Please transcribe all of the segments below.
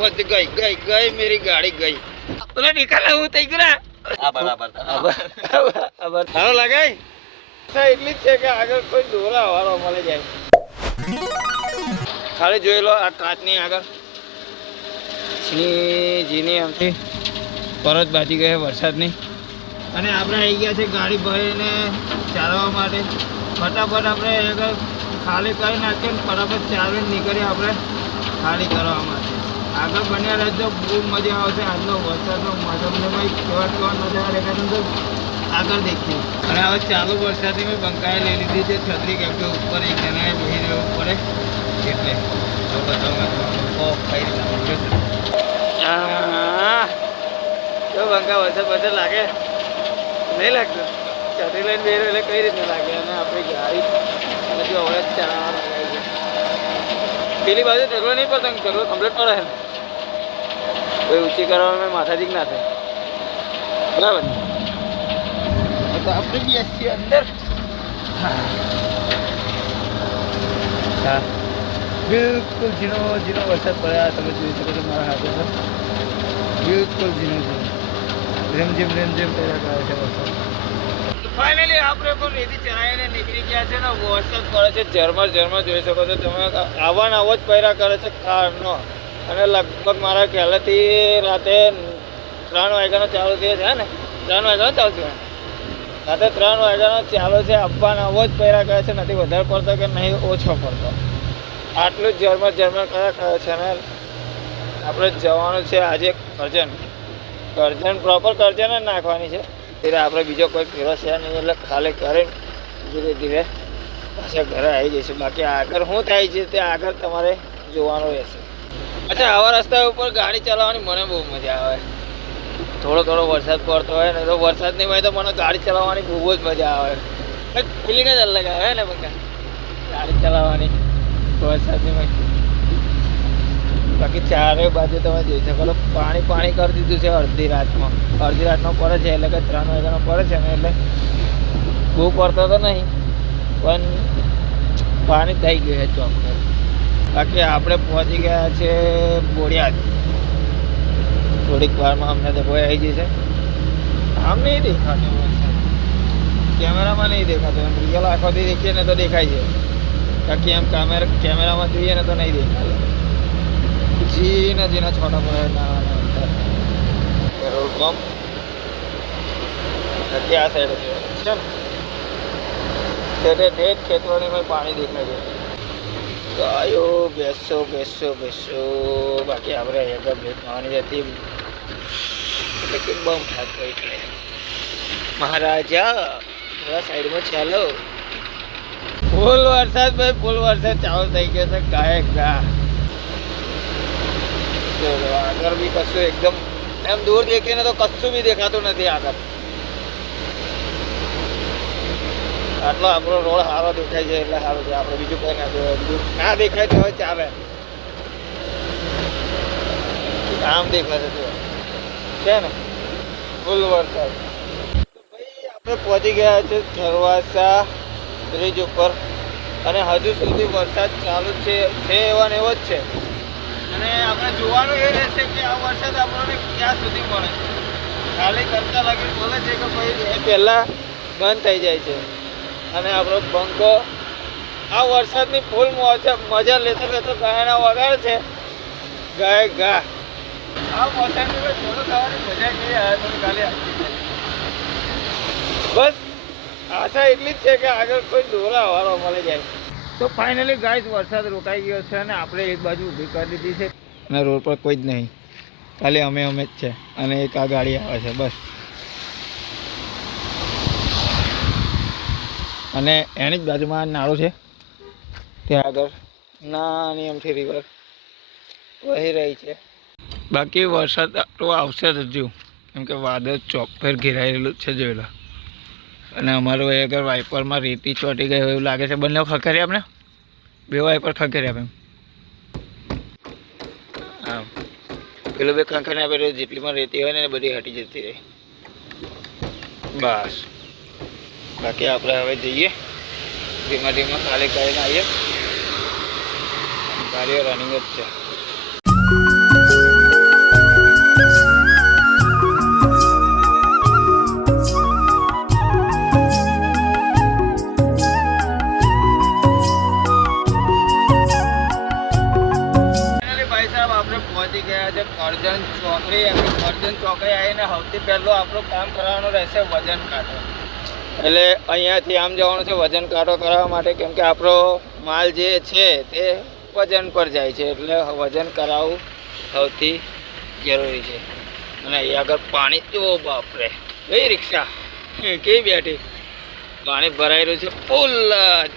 पहुंच गई गई गई मेरी गाड़ी गई बोला निकाला हूँ तई गरा अब हारो लगाई એટલી જ છે કે આગળ કોઈ દોરા વાળો મળી જાય ખાલી જોઈ લો આ કાચની આગળ જીની આમથી પરત બાજી ગઈ વરસાદની અને આપણે આવી ગયા છે ગાડી ભરીને ચાલવા માટે ફટાફટ આપણે આગળ ખાલી કરી નાખીએ ને ફટાફટ ચાલીને નીકળીએ આપણે ખાલી કરવા માટે આગળ બન્યા રહેજો બહુ મજા આવશે આજનો વરસાદનો તમને ભાઈ કેવા નજારા દેખાતો તો આગળ દેખીએ અને હવે ચાલુ વરસાદની મેં બંકાએ લઈ લીધી છે છત્રી કેમ કે ઉપર એક જણાએ બેસી રહેવું પડે એટલે જો બંકા વરસાદ લાગે નહીં લાગતું છત્રી લઈને બેરો એટલે કઈ રીતે લાગે અને આપણી ગાડી અને જો હવે ચા લગાવી છે પેલી બાજુ ઢગલો નહીં પડતો ઢગલો કમ્પ્લીટ પડે છે કોઈ ઊંચી કરવામાં માથાથી ના થાય બરાબર તો આપણે બી છીએ અંદર હા બિલકુલ ઝીણો ઝીણો વરસાદ પડ્યા તમે જોઈ શકો છો મારા હાથે પર બિલકુલ ઝીણો ઝીણો રેમઝેમ કર્યા કરે છે વરસાદ ફાઇનલી આપણે પણ રેતી ચરાવીને નીકળી ગયા છે ને વરસાદ પડે છે ઝરમર જોઈ શકો છો તમે આવો જ પહેરા કરે છે કારનો અને લગભગ મારા ખ્યાલથી રાતે 3 વાગ્યાનો ચાલુ થયો છે ને 3 વાગ્યાનો ચાલુ થયો રાતે 3 વાગ્યાનો ચાલુ છે આપવાનો આવો જ પહેરા કરે છે નથી વધારે પડતો કે નહીં ઓછો પડતો આટલું જ ઝરમર કર્યા કરે છે ને આપણે જવાનું છે આજે કરજણ પ્રોપર કરજણ જ નાખવાની છે ત્યારે આપણે બીજો કોઈ ફેરો છે નહીં એટલે ખાલી કરીને ધીરે ધીરે પાછા ઘરે આવી જઈશું બાકી આગળ શું થાય છે તે આગળ તમારે જોવાનું રહેશે અચ્છા આવા રસ્તા ઉપર ગાડી ચલાવવાની મને બહુ મજા આવે થોડો વરસાદ પડતો હોય ને તો વરસાદ નહીં હોય તો મને ગાડી ચલાવવાની બહુ જ મજા આવે ફિલિંગ જ અલગ આવે ને બધા ગાડી ચલાવવાની વરસાદની હોય બાકી ચારે બાજુ તમે જોઈ શકો છો પાણી કરી દીધું છે અડધી રાતનો પડે છે એટલે કે 3 વાગ્યાનો પડે છે ને એટલે બહુ પડતો તો નહીં પણ પાણી થઈ ગયું છે ચોક્કસ બાકી આપણે પહોંચી ગયા છે બોડિયાદ થોડીક વારમાં અમને તો કોઈ આવી જશે આમ નહીં દેખાતું વરસાદ કેમેરામાં નહીં દેખાતું એમ રિયલ આંખોથી દેખીએ ને તો દેખાય છે બાકી એમ કેમેરામાં જોઈએ ને તો નહીં દેખાય જીના છોટા પડે નાના પેટ્રોલ પંપ આ સાઈડ છે ને ઠેઠ ખેતરોની પાણી દેખાય છે ગાયો બેસો બાકી આપણે અહીંયા બ્રેક મારવાની હતી એટલે કે બમ થાક એટલે મહારાજા થોડા સાઈડમાં ચાલો ફૂલ વરસાદ ચાલુ થઈ ગયો છે ગાય ગા આગળ બી કશું એકદમ એમ દૂર દેખીને તો કશું બી દેખાતું નથી આગળ આટલો આપણો રોડ સારો દેખાય છે એટલે સારું છે આપણે બીજું કઈ ના દેખાય તો હવે ચાલે આમ દેખાય છે ને ફૂલ વરસાદ ભાઈ આપણે પહોંચી ગયા છે ધરવાસા બ્રિજ ઉપર અને હજુ સુધી વરસાદ ચાલુ છે એવો ને એવો જ છે અને આપણે જોવાનું એ રહેશે કે આ વરસાદ આપણને ક્યાં સુધી મળે છે ખાલી કરતા લાગી બોલે છે કે ભાઈ એ પહેલાં બંધ થઈ જાય છે અને આપણો બંકો આ વરસાદની ફૂલ મજા લેતો ગાયના વગાડે છે ગાય ગા આ વરસાદની થોડું ખાવાની મજા નહીં આવે ખાલી બસ આશા એટલી જ છે કે આગળ કોઈ દોરા વાળો મળી જાય તો ફાઇનલી ગાઈસ વરસાદ રોકાઈ ગયો છે અને આપણે એક બાજુ ઊભી કરી દીધી છે અને રોડ પર કોઈ જ નહીં ખાલી અમે જ છે અને એક આ ગાડી આવે છે બસ અને એની જ બાજુમાં નાળું છે ત્યાં આગળ નાની એમથી રિવર વહી રહી છે બાકી વરસાદ તો આવશે જ હજુ કેમ કે વાદળ ચોકફેર ઘેરાયેલું જ છે જોયેલો અને અમારું એ આગળ વાઇપરમાં રેતી ચોંટી ગઈ હોય એવું લાગે છે બંને ખખેરી આપણે બે વાઇપર ખખેરી આપે હા પેલું બે ખંખેરી આપે જેટલીમાં રેતી હોય ને બધી હટી જતી રહી બસ બાકી આપણે હવે જઈએ ધીમા ખાલી કરીને આવીએ ગાડીઓ રનિંગ જ છે આપણે પહોંચી ગયા છે કરજણ ચોકડી. અને કરજણ ચોકડી આવીને સૌથી પહેલું આપણું કામ કરવાનું રહેશે વજન કાંટો. એટલે અહીંયાથી આમ જવાનું છે વજન કાંટો કરાવવા માટે, કેમ કે આપણો માલ જે છે તે વજન પર જાય છે, એટલે વજન કરાવવું સૌથી જરૂરી છે. અને અહીંયા આગળ પાણી જુઓ, બાપરે કઈ રિક્ષા કેવી બેઠી, પાણી ભરાઈ રહ્યું છે ફૂલ જ.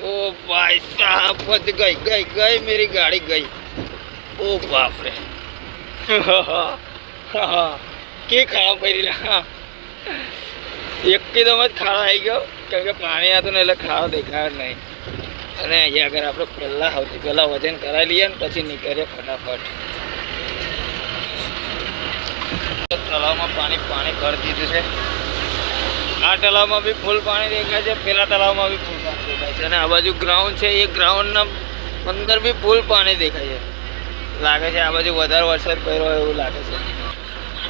ઓ ભાઈ સાહેબ, ગઈ ગઈ ગઈ મેરી ગાડી ગઈ. ઓ બાપરે કે ખાવા પડી, એકદમ જ ખાડા આવી ગયો, કેમ કે પાણી હતું ને એટલે ખાડો દેખાયો નહીં. અને અહીંયા આગળ આપણે સૌથી પહેલાં વજન કરાવી લઈએ ને પછી નીકળીએ ફટાફટ. તળાવમાં પાણી ભરી દીધું છે. આ તળાવમાં બી ફૂલ પાણી દેખાય છે, પેલા તળાવમાં બી ફૂલ પાણી દેખાય છે. અને આ બાજુ ગ્રાઉન્ડ છે, એ ગ્રાઉન્ડના અંદર બી ફૂલ પાણી દેખાય છે. લાગે છે આ બાજુ વધારે વરસાદ પડ્યો હોય એવું લાગે છે.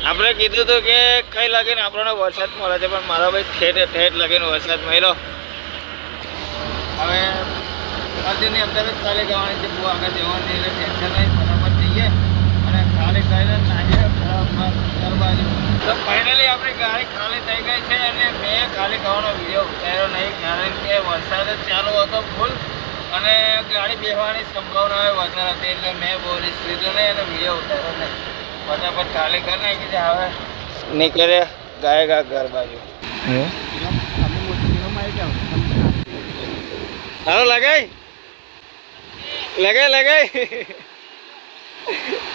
આપણે કીધું હતું કે કઈ લાગે ને આપણને વરસાદ મળે છે, પણ મારા ભાઈ ઠેઠ લાગીને વરસાદ મળ્યો. હવે અર્જુનની અંદર જ ખાલી જવાની છે, બહુ આગળ જવાની એટલે ટેન્શન નહીં, ફટાફટ જઈએ અને ખાલી કરીને નાહીએ ઘર બાજુ. તો ફાઇનલી આપણી ગાડી ખાલી થઈ ગઈ છે. અને મેં ખાલી કરવાનો વિડીયો ઉતાર્યો નહીં, કારણ કે વરસાદ જ ચાલુ હતો ફૂલ અને ગાડી બેસવાની સંભાવના વધારે હતી, એટલે મેં બહુ રિસ્ક લીધું નહીં અને વિડીયો ઉતાર્યો નહીં. ફટાફટ ખાલી કરી નાખી છે. હવે નીકળે ગાય ઘર બાજુ. હાલો લગાઈ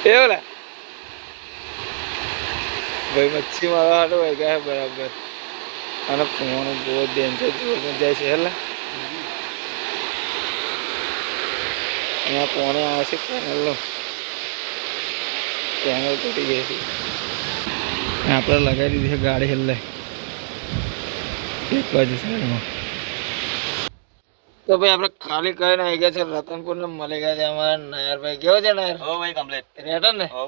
એવું ને ભાઈ, મચ્છી મારવા હાટું હોય ગયા બરાબર. અને પોવાનું બહુ ડેન્જર જોર જાય છે. એટલે અહીંયા પોણે આવે છે, પેનલ તૂટી ગઈ છે. આપણે લગાવી દીધી છે ગાડી હેલ્લે એક બાજુ સાઈડમાં. તો ભાઈ આપણે ખાલી કરીને આવી ગયા છે રતનપુર ને મળી ગયા છે અમારા નાયરભાઈ. કેવો છે નાયર? હો ભાઈ કમ્પ્લીટ રેટર ને. હો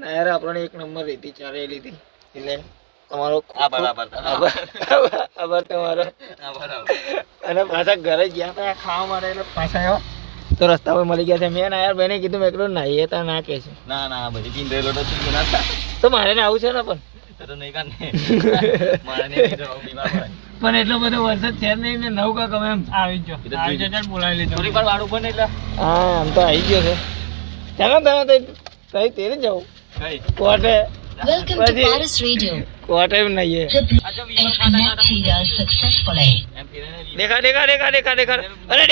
નાયર આપણને એક નંબર રીતિ ચાલી લીધી, એટલે તમારો આભાર તમારો. અને પાછા ઘરે ગયા હતા ખાવા માટે, એટલે પાછા આવ્યા તો રસ્તા પર મળી ગયા છે. મેં નાયરભાઈ ને કીધું, મેં કીધું નાહીએ તા ના કે છે. ના બધી ચીંધેલો તો મારે ને આવું છે ને, પણ એટલો બધો વરસાદ છે નહીં ને. 9 કાક અમે આવી ગયો બોલાવી લીધો થોડી વાર વાળું પણ. એટલે હા આમ તો આવી ગયો છે. ચાલો તમે કઈ તેરે જાવ કોટે કોટે નહીએ.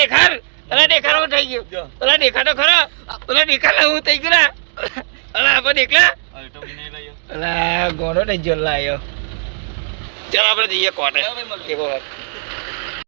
દેખા અરે દેખાડો થઈ ગયો. ઓલા દેખાડો ખરો, ઓલા દેખાડો હું થઈ ગયો. ઓલા આપણે દેખલા ઓલા ગોળો નહીં જો લાયો. ચાલો આપણે જઈએ કોટે એક વખત.